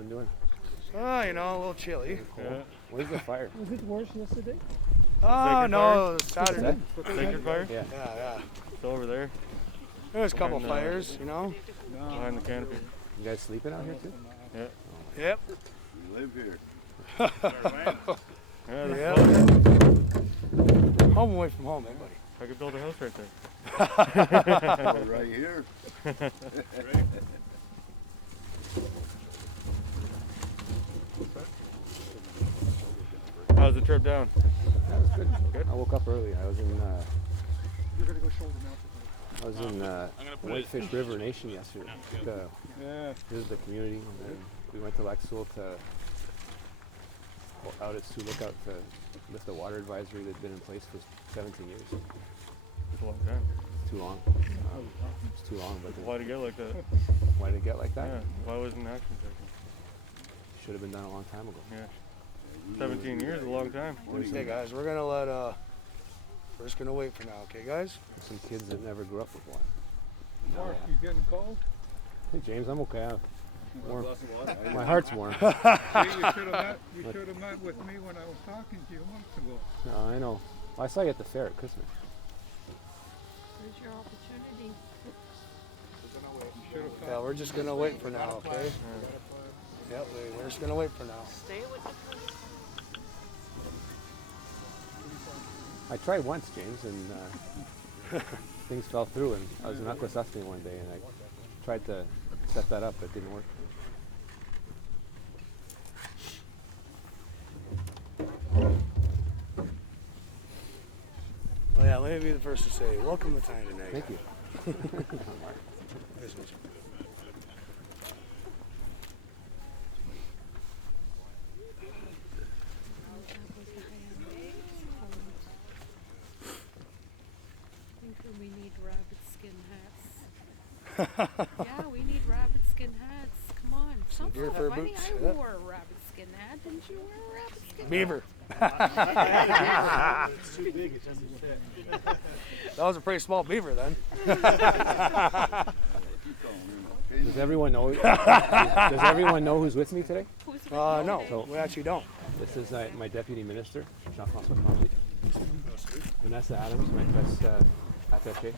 everyone doing? You know, a little chilly. Yeah. Where's the fire? Was it worse yesterday? Oh, no, Saturday. Sacred fire? Yeah. Yeah. It's over there. There's a couple fires, you know. Behind the canopy. You guys sleeping out here too? Yeah. Yep. We live here. Yeah, Home away from home, buddy. I could build a house right there. Right here. How's the trip down? That was good. I woke up early. I was in You're gonna go shoulder mountain. Whitefish River Nation yesterday. Visit the community. And then we went to Laxul out at Sioux Lookout to lift the water advisory that's been in place for 17 years. It's a long time. Too long. It's too long. But Why did it get like that? why did it get like that? Yeah. Why wasn't action taken? Should have been done a long time ago. Yeah. 17 years is a long time. Okay, guys, we're just gonna wait for now, okay, guys? There's some kids that never grew up with water. Mark, you getting cold? Hey James, I'm okay. Warm. My heart's warm. See, you should have met with me when I was talking to you months ago. No, I know. Well, I saw you at the fair at Christmas. There's your opportunity. Yeah, we're just gonna wait for now, okay? Yep, we're just gonna wait for now. Stay with the I tried once, James, and things fell through. And I was in Akwesasne one day, and I tried to set that up, but it didn't work. Well, yeah, let me be the first to say, welcome to Tyndonega. Thank you. Nice to meet you. we need rabbit skin hats. Yeah, we need rabbit skin hats. Come on. Some deer sort fur of funny. boots, I yeah. wore a rabbit skin hat. Didn't you wear a rabbit skin Beaver. It's too big, it doesn't fit. That was a pretty small beaver then. Does everyone know? Does everyone know who's with me today? Who's with you No, today? we actually don't. This is my deputy minister, Jean-François Tremblay. Vanessa Adams, my press attaché.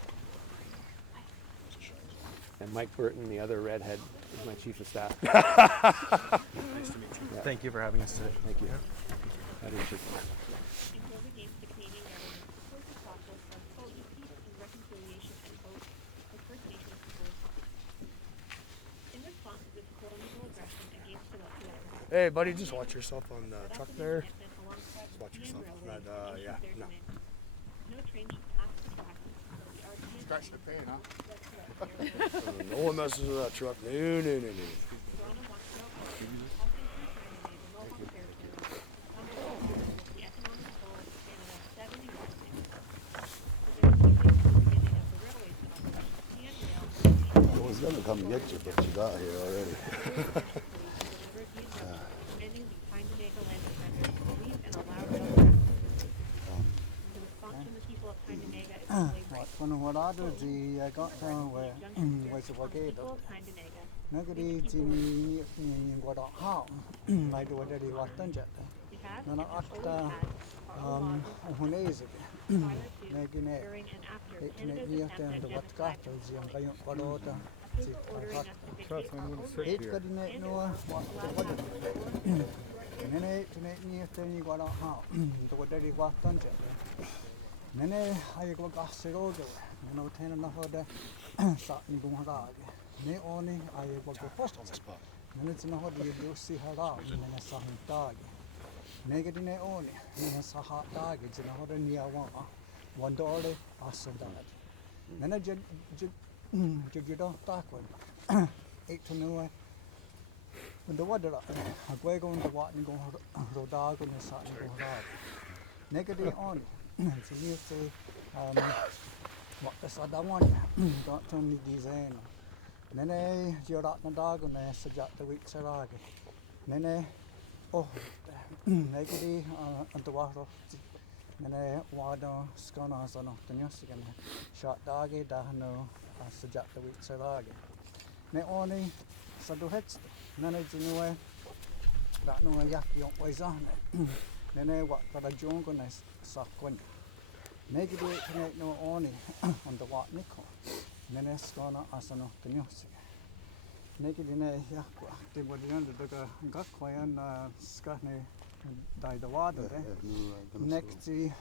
And Mike Burton, the other redhead, is my chief of staff. Nice to meet you. Yeah. Thank you for having us today. Thank you. That is your Hey, buddy, just watch yourself on the truck there. Just watch yourself. But, yeah, no. Scratch the paint, huh? No one messes with that truck. No. I was gonna come get you, but you got here already. When what I do, I got down where was the gate. Nagari Jimmy got a how. I do what they want to jet. Nana after Hunays. Making it. It may be after the what got is young by your order. Eight got in it, no what. And then it to make me after you got a how. The what they want to jet. Nene I go gas road no ten na hoda sa ni go hara ne oni I go post on the spot nene tsna hoda you do see hara nene sa tag negative ne oni nene sa ha tag tsna hoda ni awa one dollar asada nene je do tak one 8 to no the water I go on the water go roda go ne sa ni go hara negative oni so you say what the sada one don't tell me design nene you're na dog on the subject the week sarag nene oh negati on the water nene wada skana sana tanyas again shot dog da no subject the week sarag ne only sadu hets nene jinwe da no yak yon oizane nene wa kada jongo na sakwen negi de tene no oni on the wat niko nene skona asano tenyosi negi dine yak te bodian de daga gakwayan skane dai da wada de nekti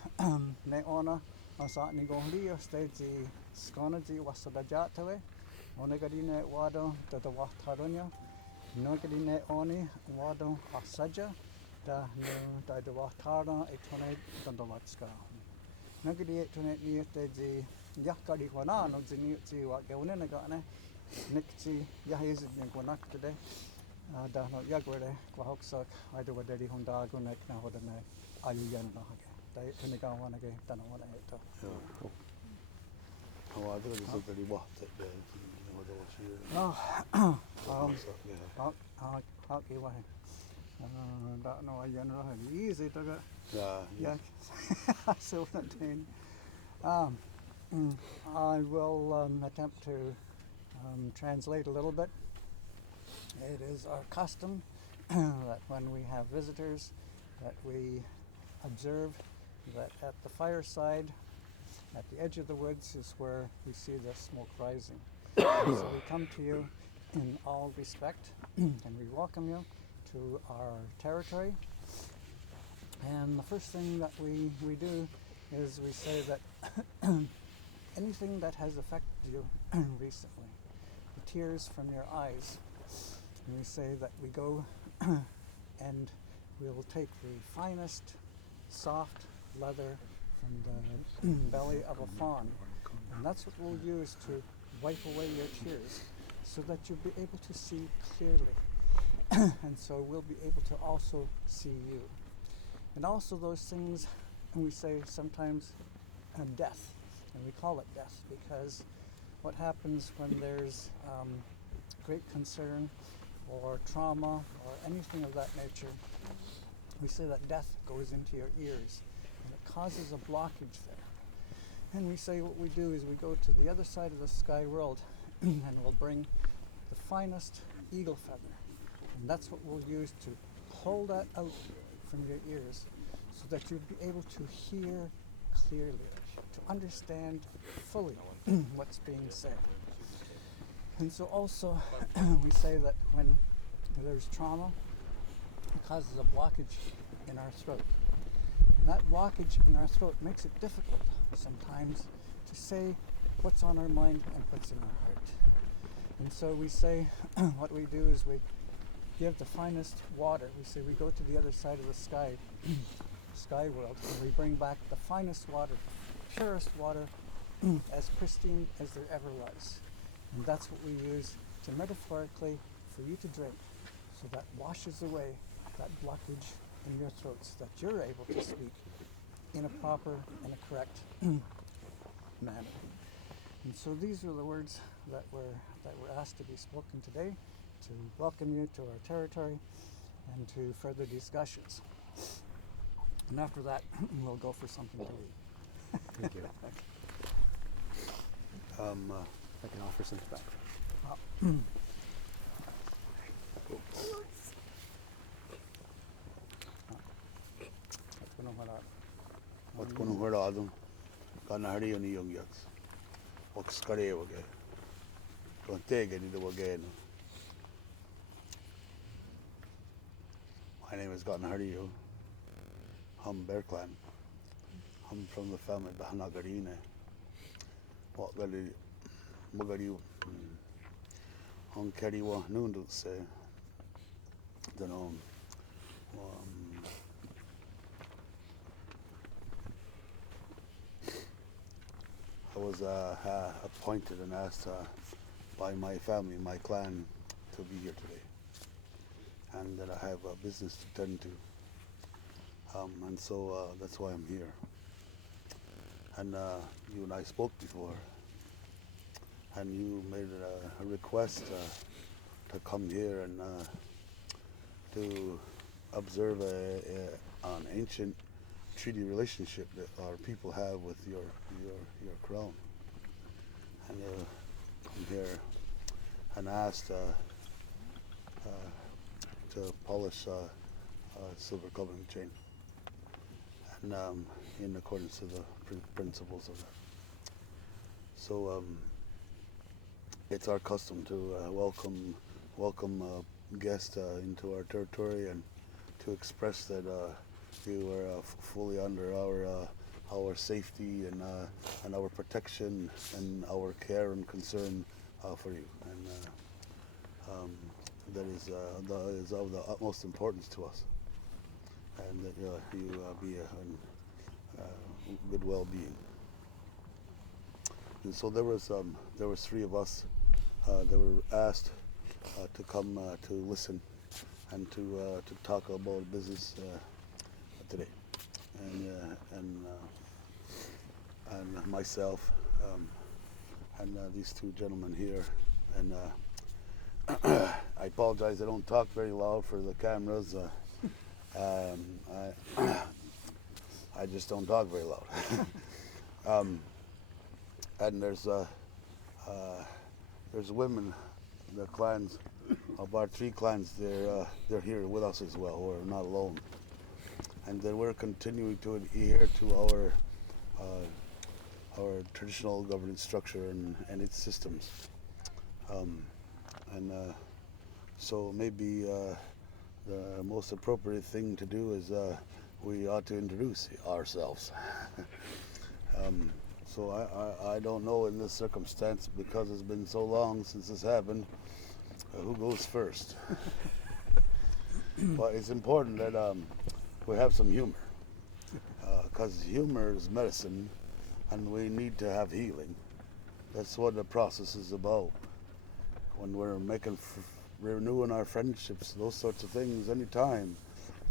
ne ona asa ni gohli stage skona ji wasada jatawe onegadine wado da wataronya nogadine oni wado asaja da no da watara etone dandawatska nagadi etone ni te yakari wana no zini ti wa geone nagane nikti yahiz ni gonak today da no yagwere kwa hoksak aido waderi honda gonek na hodane ayuyan na hage da etone ga wana ge dana wana eto How I feel is that he walked it there. no ha ke wa da no ayan ra easy to ga Yeah. so then I will attempt to translate a little bit. It is our custom that when we have visitors that we observe that at the fireside at the edge of the woods is where we see the smoke rising. So we come to you in all respect and we welcome you to our territory. And the first thing that we do is we say that anything that has affected you recently, the tears from your eyes, and we say that we go and we'll take the finest soft leather from the belly of a fawn, and that's what we'll use to wipe away your tears so that you'll be able to see clearly. And so we'll be able to also see you. And also those things, and we say sometimes death, and we call it death because what happens when there's great concern or trauma or anything of that nature, we say that death goes into your ears and it causes a blockage there. And we say what we do is we go to the other side of the sky world and we'll bring the finest eagle feather, and that's what we'll use to pull that out from your ears so that you'll be able to hear clearly, to understand fully what's being said. And so also we say that when there's trauma, it causes a blockage in our throat. And that blockage in our throat makes it difficult sometimes to say what's on our mind and what's in our heart. And so we say what we do is we give the finest water. We say we go to the other side of the sky world, and we bring back the finest water, the purest water, as pristine as there ever was. And that's what we use to metaphorically for you to drink, so that washes away that blockage in your throat so that you're able to speak in a proper and a correct manner. And so these are the words that were asked to be spoken today to welcome you to our territory and to further discussions. And after that, we'll go for something to eat. Thank you. Um, I can offer some tobacco. what's going on with Adam? Gonna hurry on the young yaks. What's scary again? Don't take any of again. My name is Gonna Hurry. I'm Bear Clan. I'm from the family Bahanagarine. What gully Mugari on Kariwa Noondle say. Don't know. I was appointed and asked by my family, my clan, to be here today, and that I have a business to tend to, and so that's why I'm here. And you and I spoke before, and you made a request to come here and to observe an ancient treaty relationship that our people have with your crown, and come here and asked to polish silver coupling chain, and in accordance to the principles of that. So it's our custom to welcome guests into our territory and to express that you are fully under our safety and our protection and our care and concern for you, and that is of the utmost importance to us, and that you be in good well-being. And so there was 3 of us that were asked to come to listen and to talk about business today, and myself and these 2 gentlemen here, and I apologize I don't talk very loud for the cameras. I just don't talk very loud. And there's women, the clans, about 3 clans. They're here with us as well. We're not alone, and then we're continuing to adhere to our traditional governance structure and its systems. So maybe the most appropriate thing to do is we ought to introduce ourselves. So I don't know in this circumstance, because it's been so long since this happened, who goes first. But it's important that we have some humor, because humor is medicine, and we need to have healing. That's what the process is about. When we're renewing our friendships, those sorts of things, anytime,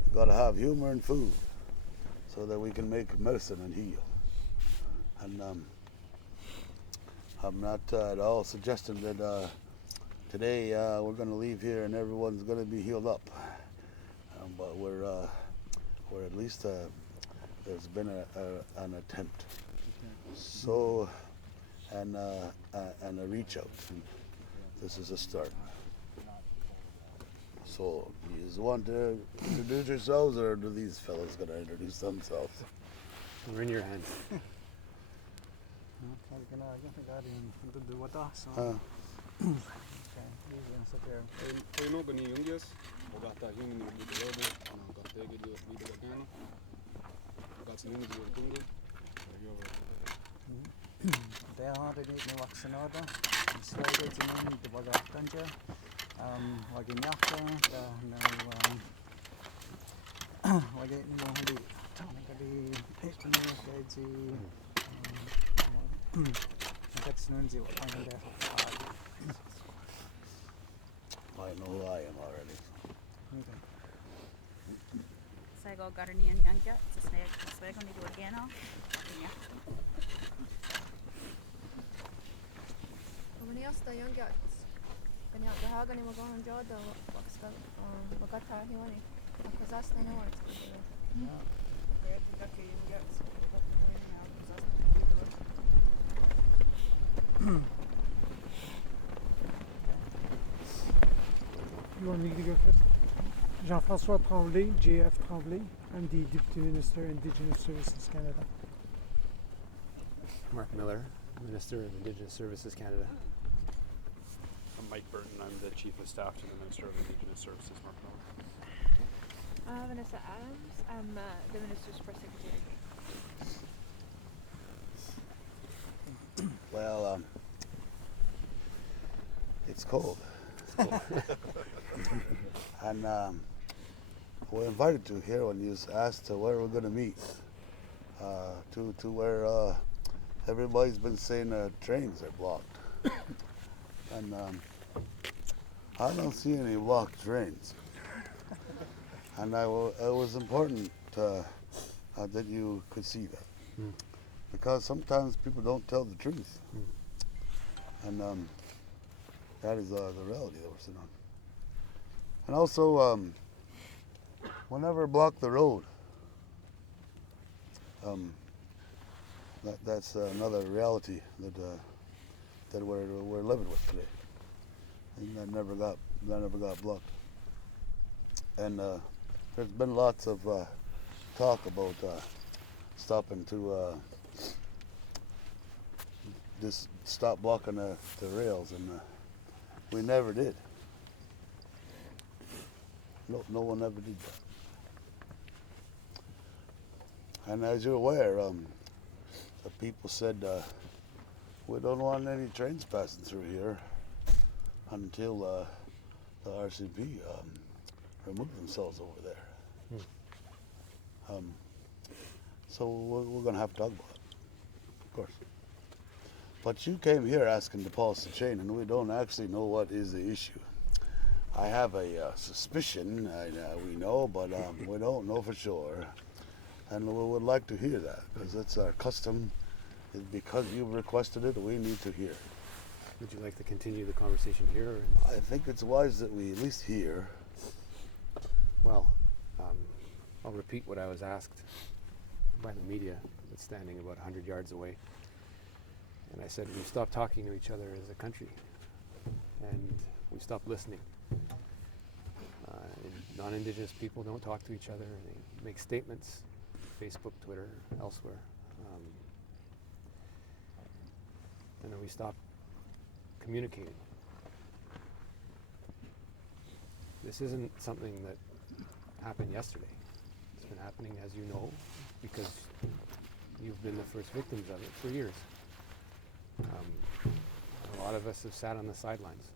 you got to have humor and food so that we can make medicine and heal. And I'm not at all suggesting that today we're going to leave here and everyone's going to be healed up. But we're at least there's been an attempt. So, and a reach out. And this is a start. So, you just want to introduce yourselves, or do these fellas going to introduce themselves? We're in your hands. I know who I am already. Saigo Garni and Yanka, it's a snake, swag on the again. Many of the young guys can have the Hagani Magon Joda, Boxtel, Bogata, Hiwani, because that's the North. You want me to go first? Jean-François Tremblay, JF Tremblay. I'm the Deputy Minister, Indigenous Services Canada. Marc Miller, Minister of Indigenous Services Canada. I'm Mike Burton. I'm the Chief of Staff to the Minister of Indigenous Services, Marc Miller. Vanessa Adams, I'm the Minister's Press Secretary. Well, it's cold. And we're invited to here when you asked where we're going to meet, to where everybody's been saying trains are blocked. And I don't see any blocked trains. And it was important that you could see that. Because sometimes people don't tell the truth. And that is the reality that we're sitting on. And also, we'll never block the road. That's another reality that we're living with today. And that never got blocked. And there's been lots of talk about stopping to just stop blocking the rails, and we never did. No one ever did that. And as you're aware, the people said we don't want any trains passing through here until the RCP remove themselves over there. So we're going to have to talk about it, of course. But you came here asking to polish the chain, and we don't actually know what is the issue. I have a suspicion, we know, but we don't know for sure. And we would like to hear that, because it's our custom. Because you've requested it, we need to hear. Would you like to continue the conversation here? Or? I think it's wise that we at least hear. Well, I'll repeat what I was asked by the media that's standing about 100 yards away. And I said, we stopped talking to each other as a country, and we stopped listening. Non-Indigenous people don't talk to each other, and they make statements, Facebook, Twitter, elsewhere. And then we stopped communicating. This isn't something that happened yesterday. It's been happening, as you know, because you've been the first victims of it for years. A lot of us have sat on the sidelines,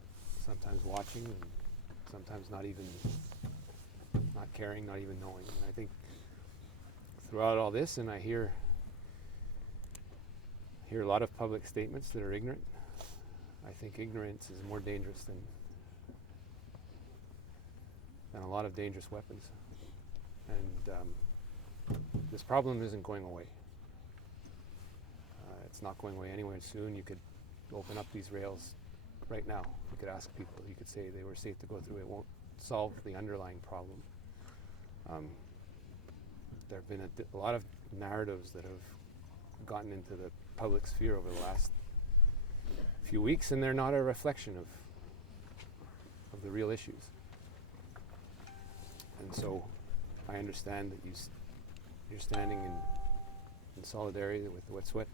sometimes watching, and sometimes not caring, not even knowing. And I think throughout all this, and I hear a lot of public statements that are ignorant. I think ignorance is more dangerous than a lot of dangerous weapons. And this problem isn't going away. It's not going away anywhere soon. You could open up these rails right now. You could ask people. You could say they were safe to go through. It won't solve the underlying problem. There have been a lot of narratives that have gotten into the public sphere over the last few weeks, and they're not a reflection of the real issues. And so I understand that you're standing in solidarity with the Wet'suwet'en.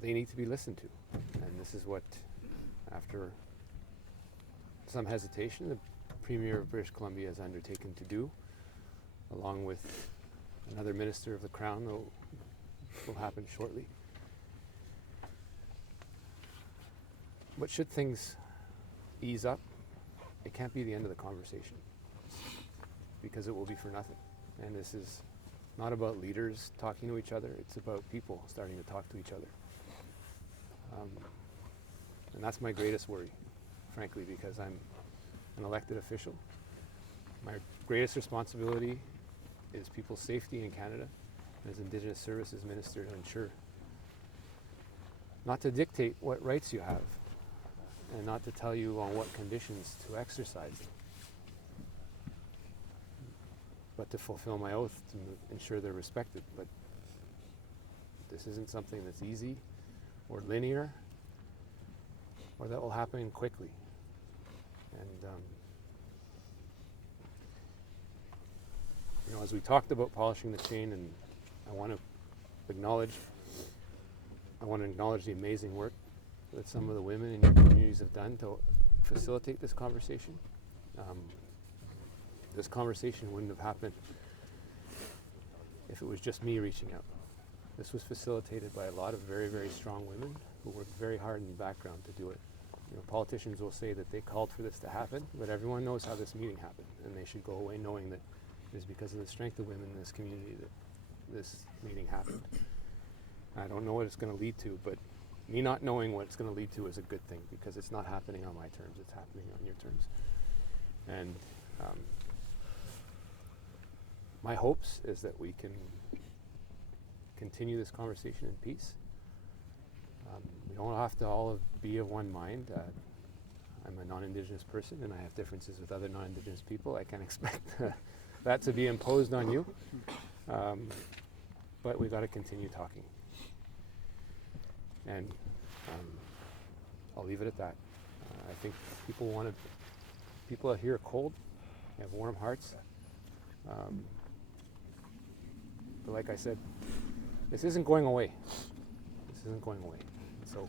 They need to be listened to, and this is what, after some hesitation, the Premier of British Columbia has undertaken to do, along with another Minister of the Crown that will happen shortly. But should things ease up, it can't be the end of the conversation, because it will be for nothing. And this is not about leaders talking to each other, it's about people starting to talk to each other. And that's my greatest worry, frankly, because I'm an elected official. My greatest responsibility is people's safety in Canada, as Indigenous Services Minister, to ensure not to dictate what rights you have, and not to tell you on what conditions to exercise them, but to fulfill my oath to ensure they're respected. But this isn't something that's easy or linear, or that will happen quickly. And as we talked about polishing the chain, and I want to acknowledge the amazing work that some of the women in your communities have done to facilitate this conversation. This conversation wouldn't have happened if it was just me reaching out. This was facilitated by a lot of very, very strong women who worked very hard in the background to do it. Politicians will say that they called for this to happen, but everyone knows how this meeting happened, and they should go away knowing that it is because of the strength of women in this community that this meeting happened. I don't know what it's going to lead to, but me not knowing what it's going to lead to is a good thing, because it's not happening on my terms, it's happening on your terms. And my hopes is that we can continue this conversation in peace. We don't have to all be of one mind. I'm a non-Indigenous person, and I have differences with other non-Indigenous people. I can't expect that to be imposed on you. But we've got to continue talking. And I'll leave it at that. I think people out here are cold, they have warm hearts. But like I said, this isn't going away. This isn't going away. So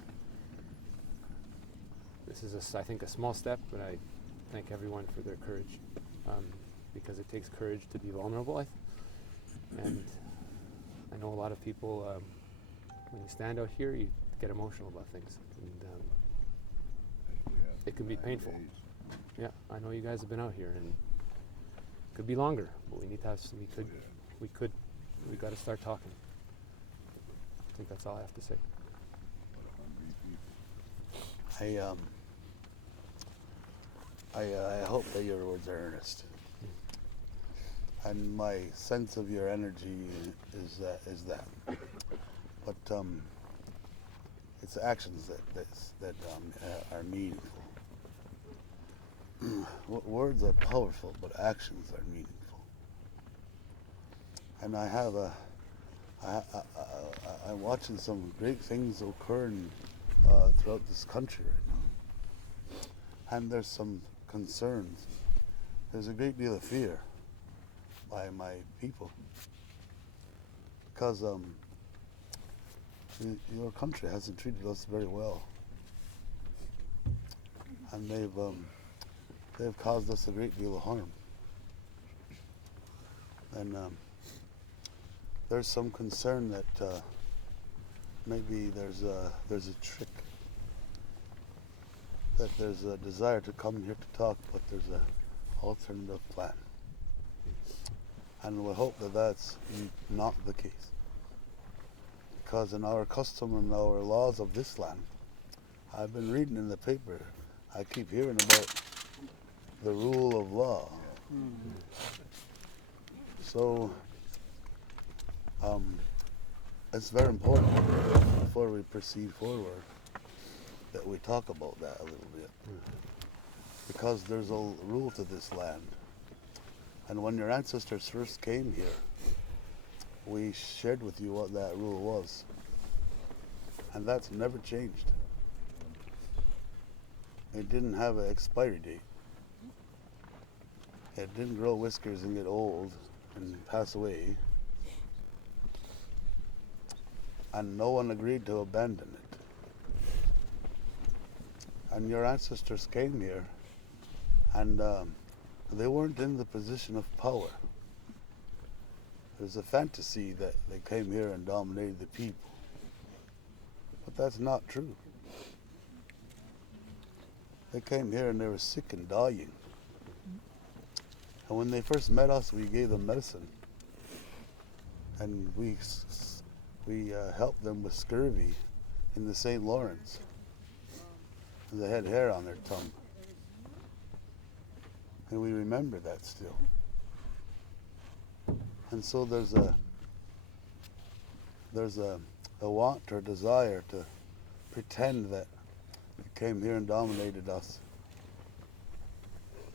this is, I think, a small step, but I thank everyone for their courage, because it takes courage to be vulnerable. And I know a lot of people, when you stand out here, you get emotional about things, and it can be painful. Yeah, I know you guys have been out here, and it could be longer, but we need to have. We got to start talking. I think that's all I have to say. I hope that your words are earnest, and my sense of your energy is that. But it's actions that are meaningful. Words are powerful, but actions are meaningful. And I'm watching some great things occurring throughout this country right now. And there's some concerns. There's a great deal of fear by my people, because your country hasn't treated us very well, and they've caused us a great deal of harm. And there's some concern that maybe there's a trick, that there's a desire to come here to talk, but there's an alternative plan. And we hope that that's not the case. Because in our custom and our laws of this land, I've been reading in the paper, I keep hearing about the rule of law. So it's very important before we proceed forward that we talk about that a little bit, because there's a rule to this land. And when your ancestors first came here, we shared with you what that rule was, and that's never changed. It didn't have an expiry date. It didn't grow whiskers and get old and pass away, and no one agreed to abandon it. And your ancestors came here, and they weren't in the position of power. There's a fantasy that they came here and dominated the people, but that's not true. They came here and they were sick and dying. And when they first met us, we gave them medicine, and we helped them with scurvy in the St. Lawrence. And they had hair on their tongue, and we remember that still. And so there's a want or desire to pretend that they came here and dominated us,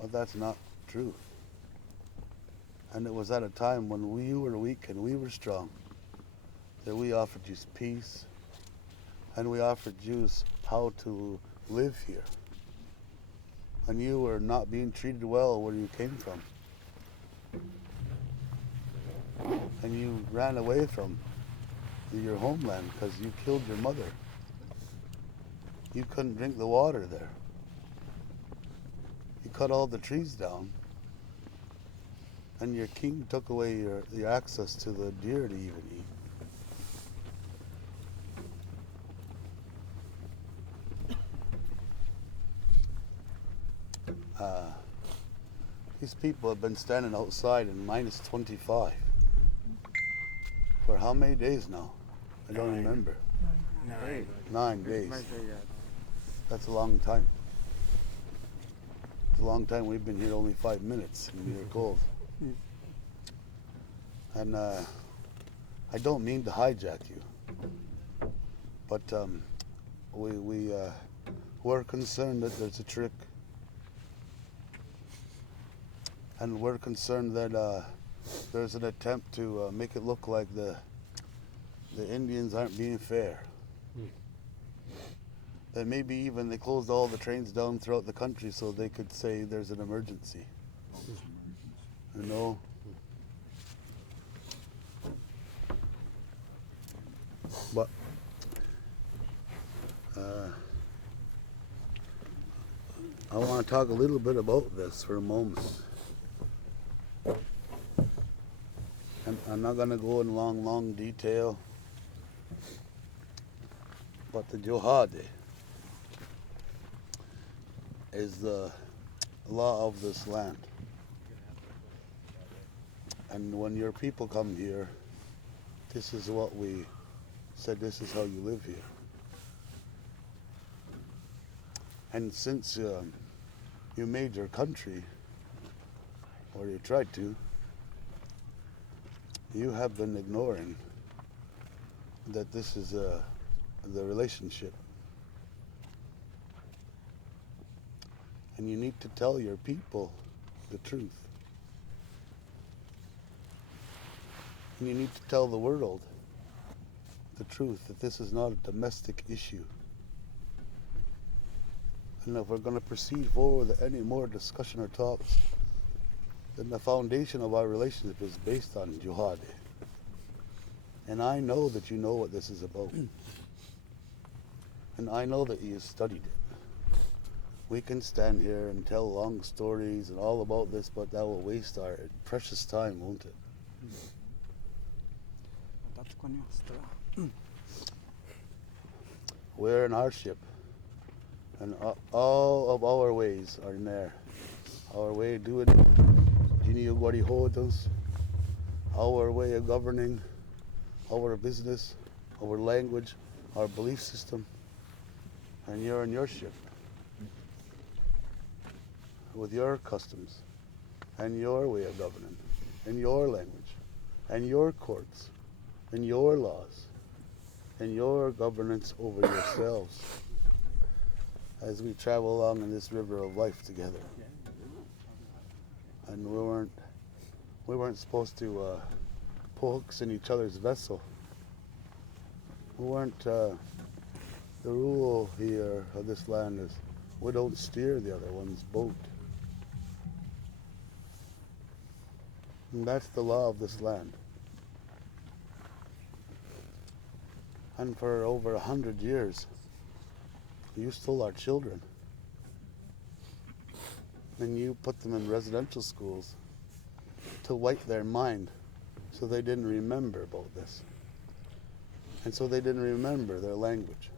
but that's not true. And it was at a time when we were weak and we were strong that we offered you peace, and we offered you how to live here. And you were not being treated well where you came from. And you ran away from your homeland because you killed your mother. You couldn't drink the water there. You cut all the trees down. And your king took away your access to the deer to even eat. These people have been standing outside in minus 25 for how many days now? I don't remember. 9 days. That's a long time. It's a long time. We've been here only 5 minutes and we are cold. And I don't mean to hijack you, but we're concerned that there's a trick, and we're concerned that there's an attempt to make it look like the Indians aren't being fair. And maybe even they closed all the trains down throughout the country so they could say there's an emergency. You know? But I want to talk a little bit about this for a moment. And I'm not going to go in long detail, but the jihad is the law of this land. And when your people come here, this is what we said, this is how you live here. And since you made your country, or you tried to, you have been ignoring that this is the relationship. And you need to tell your people the truth. And you need to tell the world the truth, that this is not a domestic issue. And if we're going to proceed forward with any more discussion or talks, then the foundation of our relationship is based on jihad. And I know that you know what this is about. And I know that you studied it. We can stand here and tell long stories and all about this, but that will waste our precious time, won't it? We're in hardship, and all of our ways are in there. Our way of doing it, our way of governing, our business, our language, our belief system, and you're in your ship with your customs and your way of governing and your language and your courts and your laws and your governance over yourselves as we travel along in this river of life together. And we weren't supposed to pull hooks in each other's vessel. We weren't, the rule here of this land is we don't steer the other one's boat. And that's the law of this land. And for over 100 years, you stole our children. And you put them in residential schools to wipe their mind so they didn't remember about this. And so they didn't remember their language.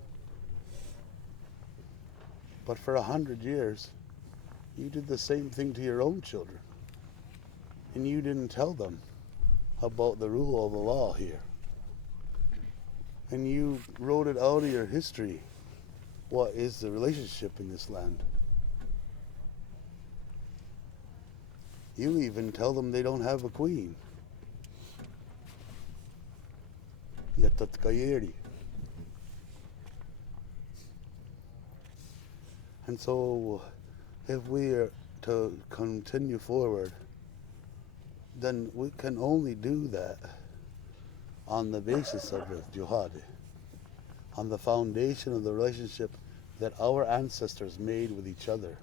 But for 100 years, you did the same thing to your own children. And you didn't tell them about the rule of the law here. And you wrote it out of your history. What is the relationship in this land? You even tell them they don't have a queen. Yatatkayeri. And so, if we are to continue forward, then we can only do that on the basis of the jihad, on the foundation of the relationship that our ancestors made with each other.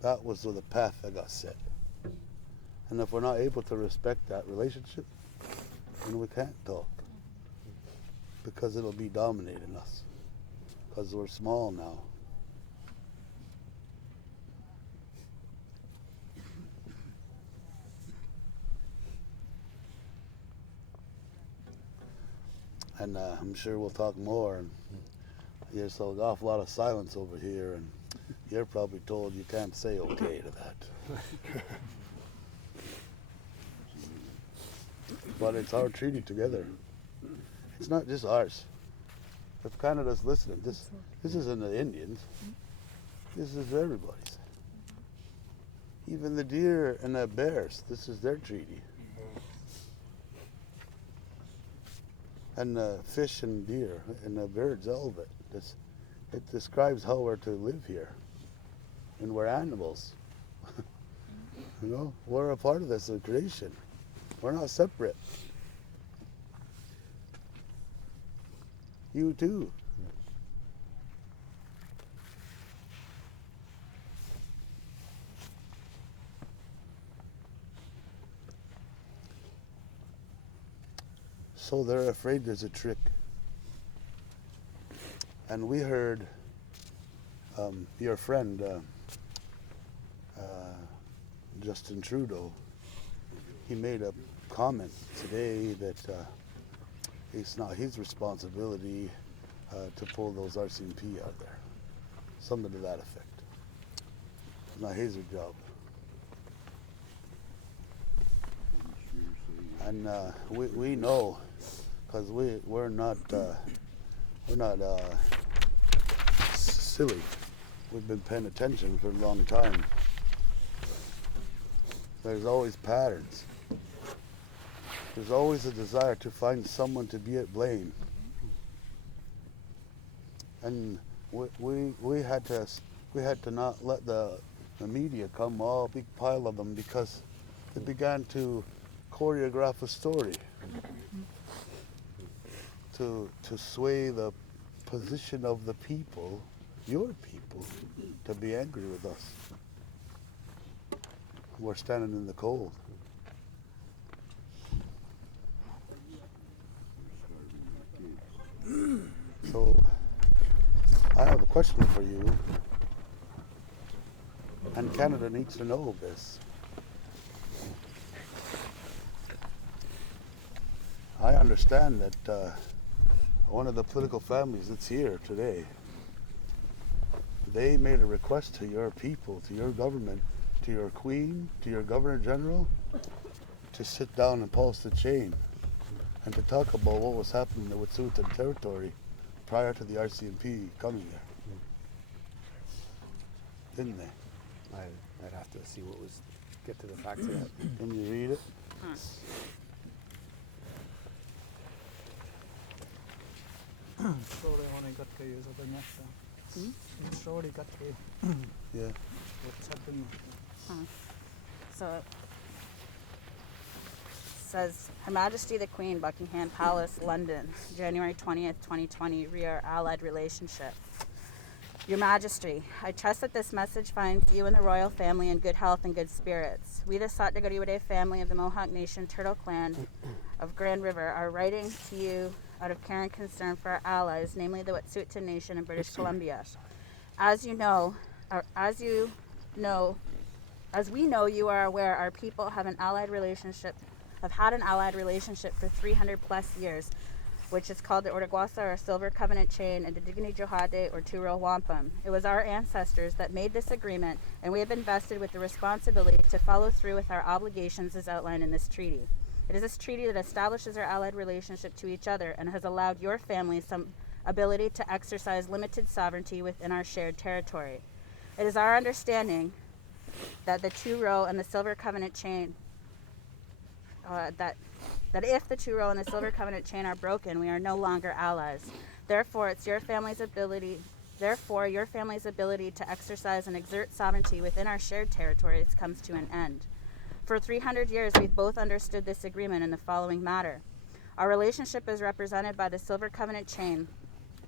That was the path that got set. And if we're not able to respect that relationship, then we can't talk. Because it'll be dominating us. Because we're small now. And I'm sure we'll talk more. And there's an awful lot of silence over here, and you're probably told you can't say okay to that. But it's our treaty together. It's not just ours. If Canada's listening, this isn't the Indians. This is everybody's. Even the deer and the bears, this is their treaty. And the fish and deer and the birds, all of it. It describes how we're to live here. And we're animals. You know, we're a part of this creation. We're not separate. You too. So they're afraid there's a trick. And we heard your friend Justin Trudeau, he made a comment today that it's not his responsibility to pull those RCMP out there. Something to that effect. It's not his job. And we know, because we're not silly. We've been paying attention for a long time. There's always patterns. There's always a desire to find someone to be at blame. And we had to not let the media come, all big pile of them, because they began to choreograph a story to sway the position of the people, your people, to be angry with us. We're standing in the cold. So I have a question for you, and Canada needs to know this. I understand that one of the political families that's here today, they made a request to your people, to your government, to your Queen, to your Governor General, to sit down and pulse the chain and to talk about what was happening in the Wet'suwet'en territory prior to the RCMP coming there. Didn't they? I'd have to see what was, get to the facts of that. Can you read it? Yeah. So it says, Her Majesty the Queen, Buckingham Palace, London, January 20th, 2020, re our allied relationship. Your Majesty, I trust that this message finds you and the royal family in good health and good spirits. We, the Satnagariwade family of the Mohawk Nation Turtle Clan of Grand River, are writing to you out of care and concern for our allies, namely the Wet'suwet'en Nation in British Columbia. As we know, you are aware, our people have had an allied relationship for 300 plus years, which is called the Ortagwasa or Silver Covenant Chain and the Digini Johade or Turo Wampum. It was our ancestors that made this agreement, and we have been vested with the responsibility to follow through with our obligations as outlined in this treaty. It is this treaty that establishes our allied relationship to each other and has allowed your family some ability to exercise limited sovereignty within our shared territory. It is our understanding that the Turo and the Silver Covenant Chain that if the Turo and the Silver Covenant Chain are broken, we are no longer allies. Therefore, your family's ability to exercise and exert sovereignty within our shared territories comes to an end. For 300 years, we've both understood this agreement in the following matter. Our relationship is represented by the Silver Covenant Chain.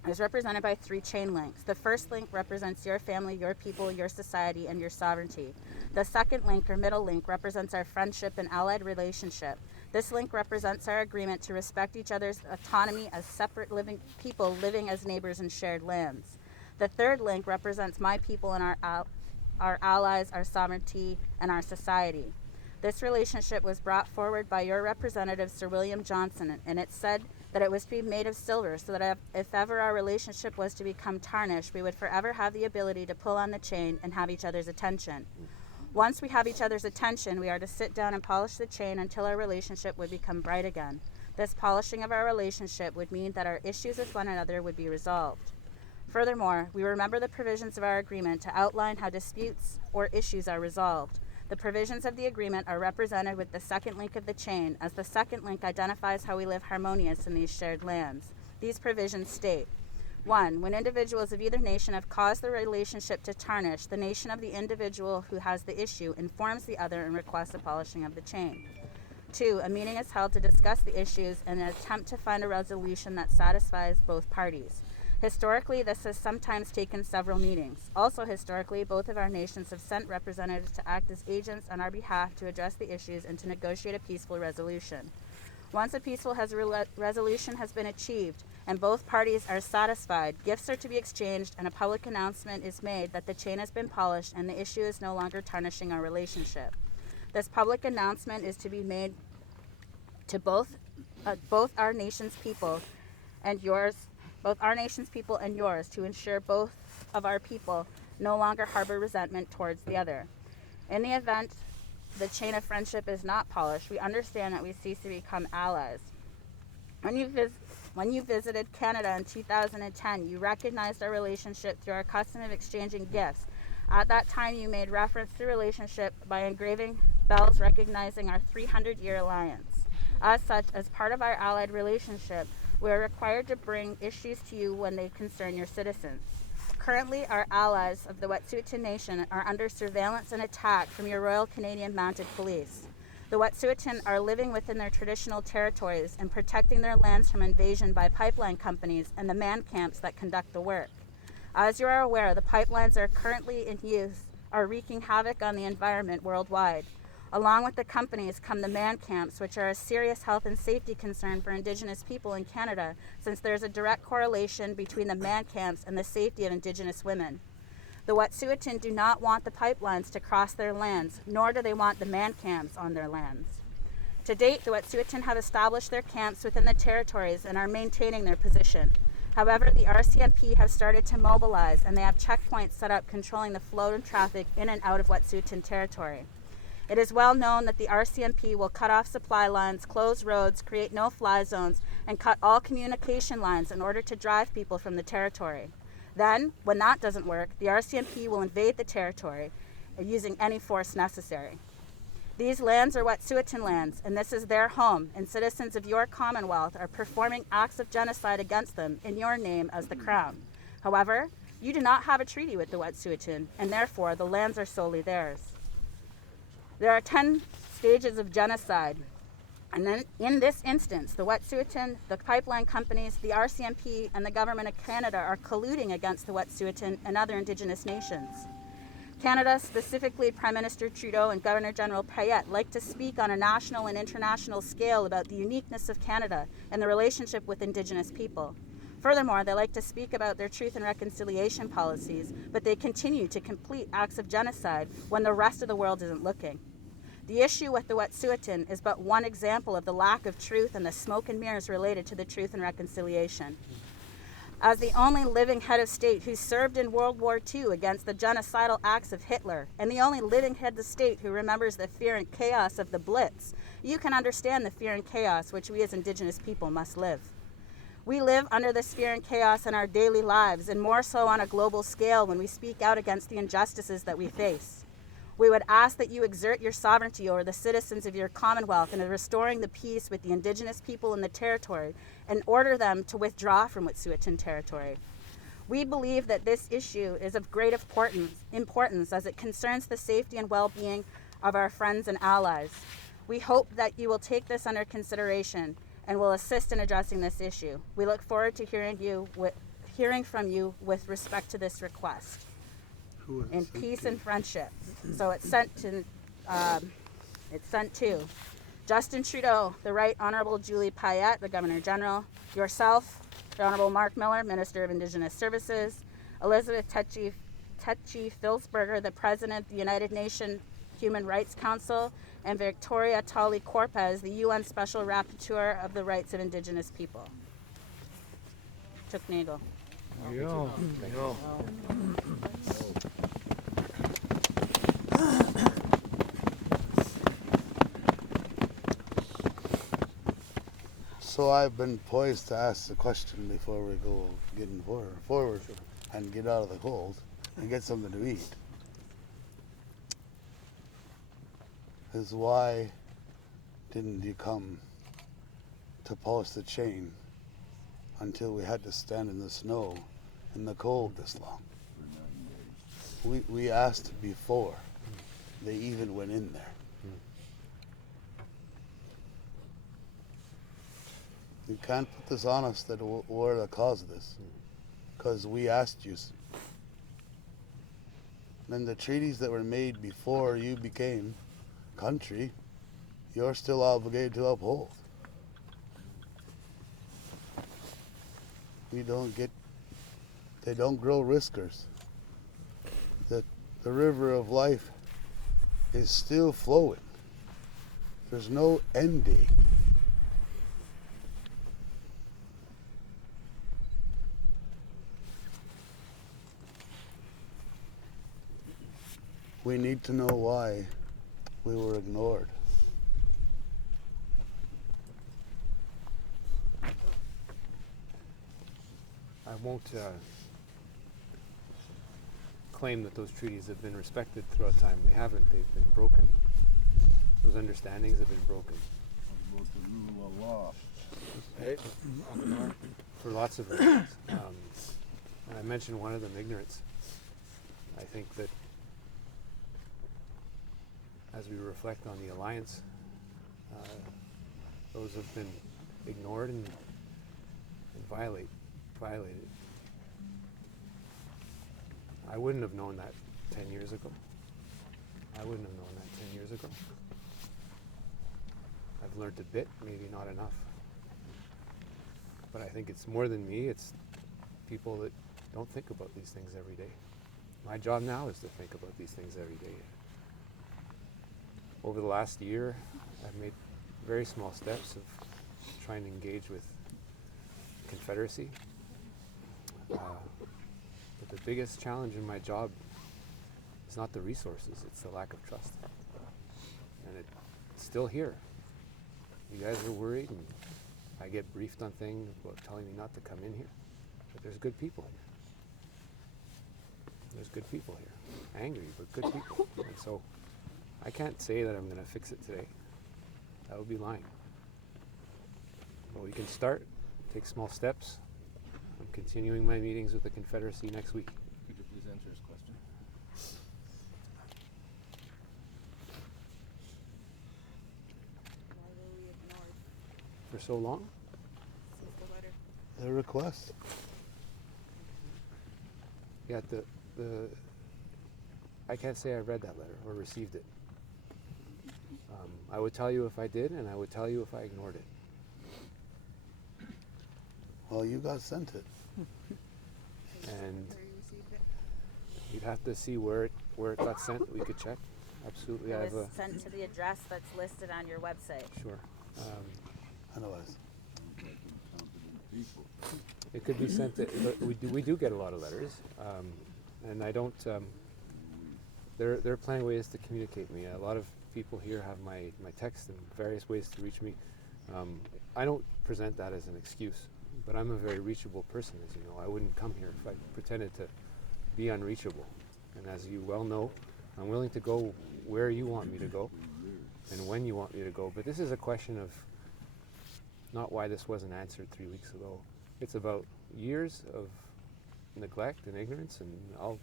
It is represented by 3 chain links. The first link represents your family, your people, your society, and your sovereignty. The second link, or middle link, represents our friendship and allied relationship. This link represents our agreement to respect each other's autonomy as separate people living as neighbors in shared lands. The third link represents my people and our allies, our sovereignty, and our society. This relationship was brought forward by your representative, Sir William Johnson, and it said that it was to be made of silver so that if ever our relationship was to become tarnished, we would forever have the ability to pull on the chain and have each other's attention. Once we have each other's attention, we are to sit down and polish the chain until our relationship would become bright again. This polishing of our relationship would mean that our issues with one another would be resolved. Furthermore, we remember the provisions of our agreement to outline how disputes or issues are resolved. The provisions of the agreement are represented with the second link of the chain, as the second link identifies how we live harmonious in these shared lands. These provisions state, 1. When individuals of either nation have caused the relationship to tarnish, the nation of the individual who has the issue informs the other and requests a polishing of the chain. 2, a meeting is held to discuss the issues in an attempt to find a resolution that satisfies both parties. Historically, this has sometimes taken several meetings. Also historically, both of our nations have sent representatives to act as agents on our behalf to address the issues and to negotiate a peaceful resolution. Once a peaceful resolution has been achieved and both parties are satisfied, gifts are to be exchanged and a public announcement is made that the chain has been polished and the issue is no longer tarnishing our relationship. This public announcement is to be made to both our nation's people and yours, to ensure both of our people no longer harbor resentment towards the other. In the event the chain of friendship is not polished, we understand that we cease to become allies. When you visited Canada in 2010, you recognized our relationship through our custom of exchanging gifts. At that time, you made reference to the relationship by engraving bells recognizing our 300-year alliance. As such, as part of our allied relationship, we are required to bring issues to you when they concern your citizens. Currently, our allies of the Wet'suwet'en Nation are under surveillance and attack from your Royal Canadian Mounted Police. The Wet'suwet'en are living within their traditional territories and protecting their lands from invasion by pipeline companies and the man camps that conduct the work. As you are aware, the pipelines are currently in use are wreaking havoc on the environment worldwide. Along with the companies come the man camps, which are a serious health and safety concern for Indigenous people in Canada, since there is a direct correlation between the man camps and the safety of Indigenous women. The Wet'suwet'en do not want the pipelines to cross their lands, nor do they want the man camps on their lands. To date, the Wet'suwet'en have established their camps within the territories and are maintaining their position. However, the RCMP have started to mobilize, and they have checkpoints set up controlling the flow of traffic in and out of Wet'suwet'en territory. It is well known that the RCMP will cut off supply lines, close roads, create no-fly zones, and cut all communication lines in order to drive people from the territory. Then, when that doesn't work, the RCMP will invade the territory using any force necessary. These lands are Wet'suwet'en lands, and this is their home, and citizens of your Commonwealth are performing acts of genocide against them in your name as the Crown. However, you do not have a treaty with the Wet'suwet'en, and therefore the lands are solely theirs. There are 10 stages of genocide, and then in this instance, the Wet'suwet'en, the pipeline companies, the RCMP, and the Government of Canada are colluding against the Wet'suwet'en and other Indigenous nations. Canada, specifically Prime Minister Trudeau and Governor General Payette, like to speak on a national and international scale about the uniqueness of Canada and the relationship with Indigenous people. Furthermore, they like to speak about their truth and reconciliation policies, but they continue to complete acts of genocide when the rest of the world isn't looking. The issue with the Wet'suwet'en is but one example of the lack of truth and the smoke and mirrors related to the truth and reconciliation. As the only living head of state who served in World War II against the genocidal acts of Hitler, and the only living head of state who remembers the fear and chaos of the Blitz, you can understand the fear and chaos which we as Indigenous people must live. We live under this fear and chaos in our daily lives, and more so on a global scale when we speak out against the injustices that we face. We would ask that you exert your sovereignty over the citizens of your Commonwealth in restoring the peace with the Indigenous people in the territory and order them to withdraw from Wet'suwet'en territory. We believe that this issue is of great importance as it concerns the safety and well-being of our friends and allies. We hope that you will take this under consideration and will assist in addressing this issue. We look forward to hearing from you with respect to this request. In peace and friendship. So it's sent to Justin Trudeau, the Right Honourable Julie Payette, the Governor General, yourself, the Honourable Marc Miller, Minister of Indigenous Services, Elizabeth Tecci-Filsberger, the President of the United Nations Human Rights Council, and Victoria Tali Corpez, the UN Special Rapporteur of the Rights of Indigenous People. Chuknego. So I've been poised to ask the question before we go getting forward and get out of the cold and get something to eat. Is why didn't you come to post the chain until we had to stand in the snow in the cold this long? We asked before they even went in there. You can't put this on us that we're the cause of this, because we asked you. And the treaties that were made before you became country, you're still obligated to uphold. They don't grow riskers. The river of life is still flowing. There's no end date. We need to know why we were ignored. I won't claim that those treaties have been respected throughout time. They haven't. They've been broken. Those understandings have been broken. About the rule of law. Hey, For lots of reasons. And I mentioned one of them, ignorance. I think that as we reflect on the alliance, those have been ignored and violated. I wouldn't have known that 10 years ago. I've learned a bit, maybe not enough. But I think it's more than me, it's people that don't think about these things every day. My job now is to think about these things every day. Over the last year, I've made very small steps of trying to engage with Confederacy. But the biggest challenge in my job is not the resources, it's the lack of trust. And it's still here. You guys are worried, and I get briefed on things about telling me not to come in here. But there's good people here. Angry, but good people. And so I can't say that I'm going to fix it today. That would be lying. But we can start, take small steps. I'm continuing my meetings with the Confederacy next week. Could you please answer his question? Why were we ignored For so long? since the letter? The request. Yeah, I can't say I read that letter or received it. I would tell you if I did, and I would tell you if I ignored it. Well, you got sent it. And Where you received it. you'd have to see where it got sent. We could check. Absolutely, I It have a was sent to the address that's listed on your website. sure. Otherwise, It could be sent. We do get a lot of letters, and I don't. There are plenty of ways to communicate me. A lot of people here have my text and various ways to reach me. I don't present that as an excuse, but I'm a very reachable person, as you know. I wouldn't come here if I pretended to be unreachable. And as you well know, I'm willing to go where you want me to go and when you want me to go. But this is a question of not why this wasn't answered 3 weeks ago. It's about years of neglect and ignorance, and I'll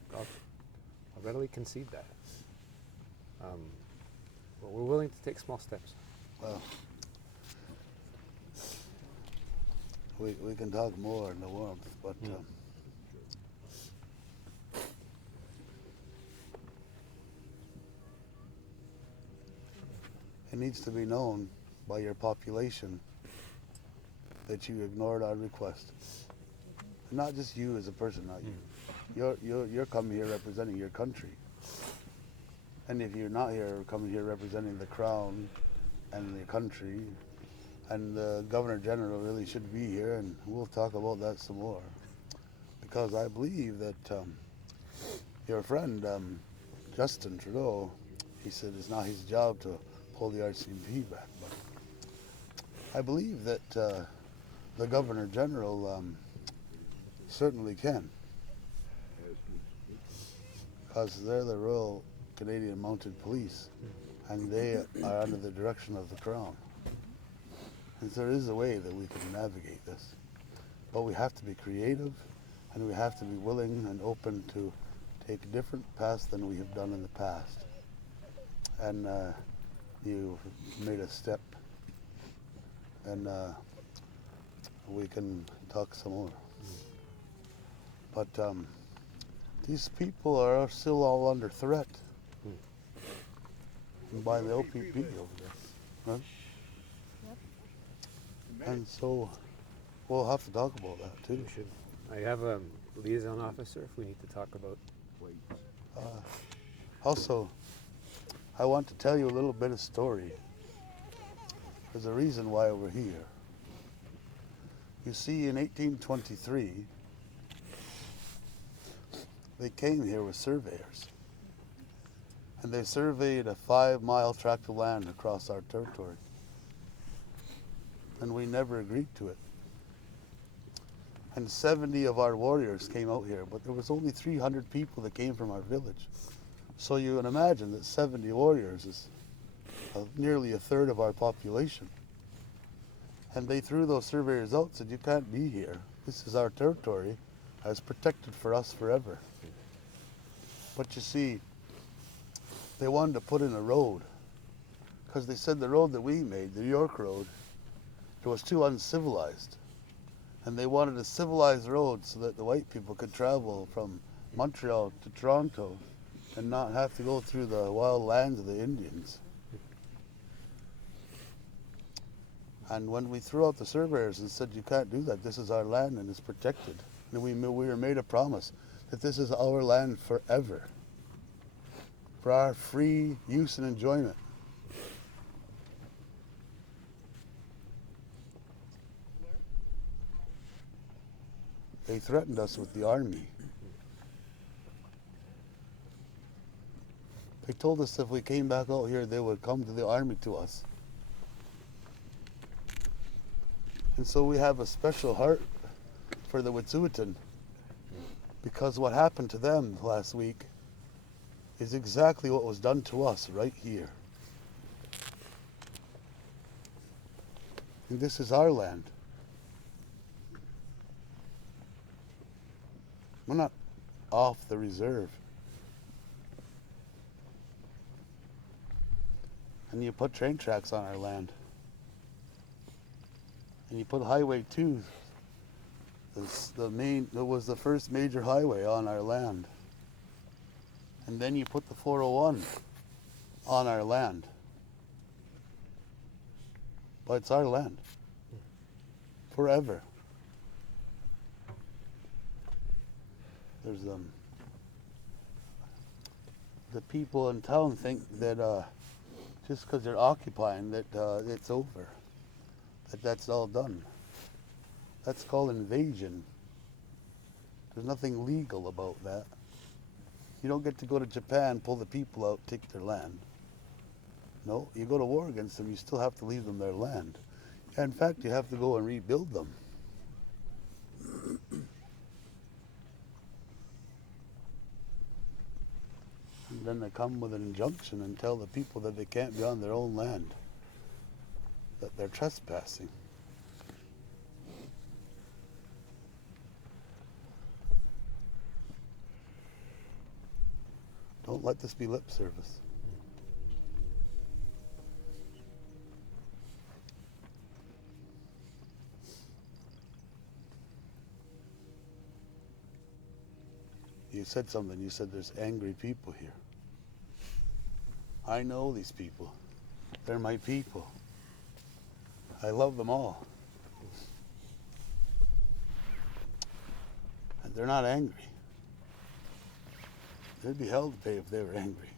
readily concede that. But we're willing to take small steps. well, we can talk more in the warmth, but it needs to be known by your population that you ignored our request. And not just you as a person, not you. You're coming here representing your country. And if you're not here coming here representing the Crown and the country, and the Governor General really should be here, and we'll talk about that some more. Because I believe that your friend, Justin Trudeau, he said it's not his job to pull the RCMP back, but I believe that the Governor General certainly can, because they're the Royal Canadian Mounted Police, and they are under the direction of the Crown. And there is a way that we can navigate this, but we have to be creative, and we have to be willing and open to take different paths than we have done in the past. And you made a step, and we can talk some more. But these people are still all under threat by the OPP over there. Right? And so we'll have to talk about that too. We should. I have a liaison officer if we need to talk about. Also, I want to tell you a little bit of story. There's a reason why we're here. You see, in 1823, they came here with surveyors. And they surveyed a 5-mile tract of land across our territory. And we never agreed to it. And 70 of our warriors came out here, but there was only 300 people that came from our village. So you can imagine that 70 warriors is nearly a third of our population. And they threw those surveyors out, said, you can't be here. This is our territory. It's protected for us forever. But you see, they wanted to put in a road because they said the road that we made, the York Road, it was too uncivilized. And they wanted a civilized road so that the white people could travel from Montreal to Toronto and not have to go through the wild lands of the Indians. And when we threw out the surveyors and said, you can't do that, this is our land and it's protected. And we were made a promise that this is our land forever, for our free use and enjoyment. They threatened us with the army. They told us if we came back out here, they would come to the army to us. And so we have a special heart for the Wet'suwet'en, because what happened to them last week is exactly what was done to us right here. And this is our land. We're not off the reserve. And you put train tracks on our land. And you put Highway 2. That was the first major highway on our land. And then you put the 401 on our land. But it's our land. Forever. There's the people in town think that just because they're occupying that it's over, that's all done. That's called invasion. There's nothing legal about that. You don't get to go to Japan, pull the people out, take their land. No, you go to war against them, you still have to leave them their land. In fact, you have to go and rebuild them. And then they come with an injunction and tell the people that they can't be on their own land, that they're trespassing. Don't let this be lip service. You said something. You said there's angry people here. I know these people. They're my people. I love them all. And they're not angry. They'd be hell to pay if they were angry.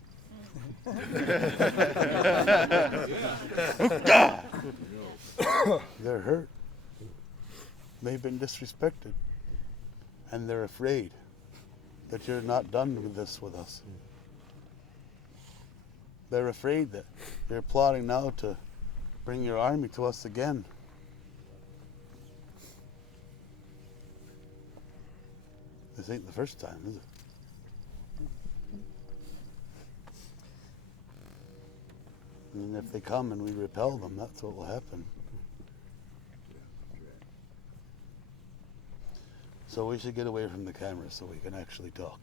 They're hurt. They've been disrespected. And they're afraid that you're not done with this with us. They're afraid that you're plotting now to bring your army to us again. This ain't the first time, is it? And if they come and we repel them, that's what will happen. So we should get away from the camera so we can actually talk.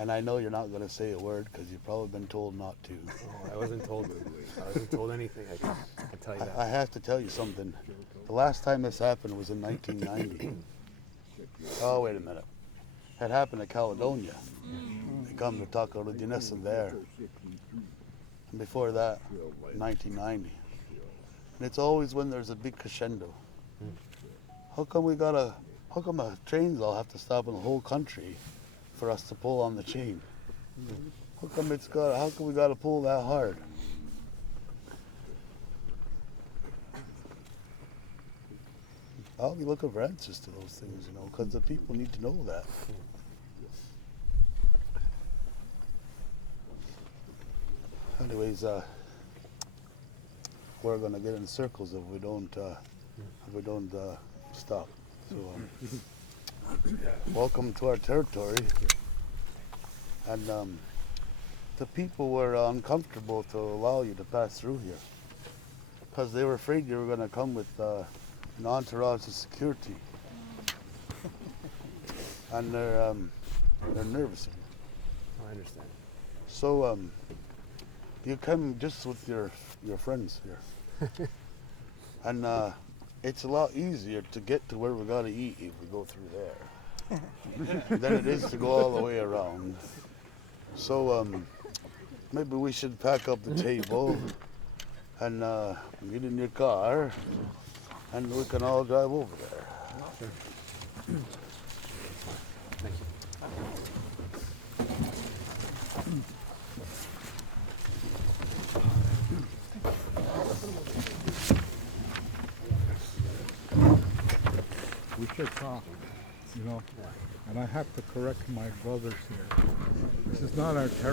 And I know you're not going to say a word because you've probably been told not to. Oh, I wasn't told anything. I can tell you that. I have to tell you something. The last time this happened was in 1990. Oh, wait a minute. It happened in Caledonia. They come to Taco Dinesen there. And before that, 1990. And it's always when there's a big crescendo. How come the trains all have to stop in the whole country for us to pull on the chain? How come we gotta pull that hard? I'll be looking for answers to those things, you know, because the people need to know that. Anyways, we're gonna get in circles if we don't stop. So, welcome to our territory. And the people were uncomfortable to allow you to pass through here because they were afraid you were gonna come with an entourage of security, and they're nervous. I understand. So you come just with your friends here, and it's a lot easier to get to where we gotta eat if we go through there than it is to go all the way around. So maybe we should pack up the table and get in your car, and we can all drive over there. Sure. Thank you. We should talk, you know, and I have to correct my brothers here. This is not our territory.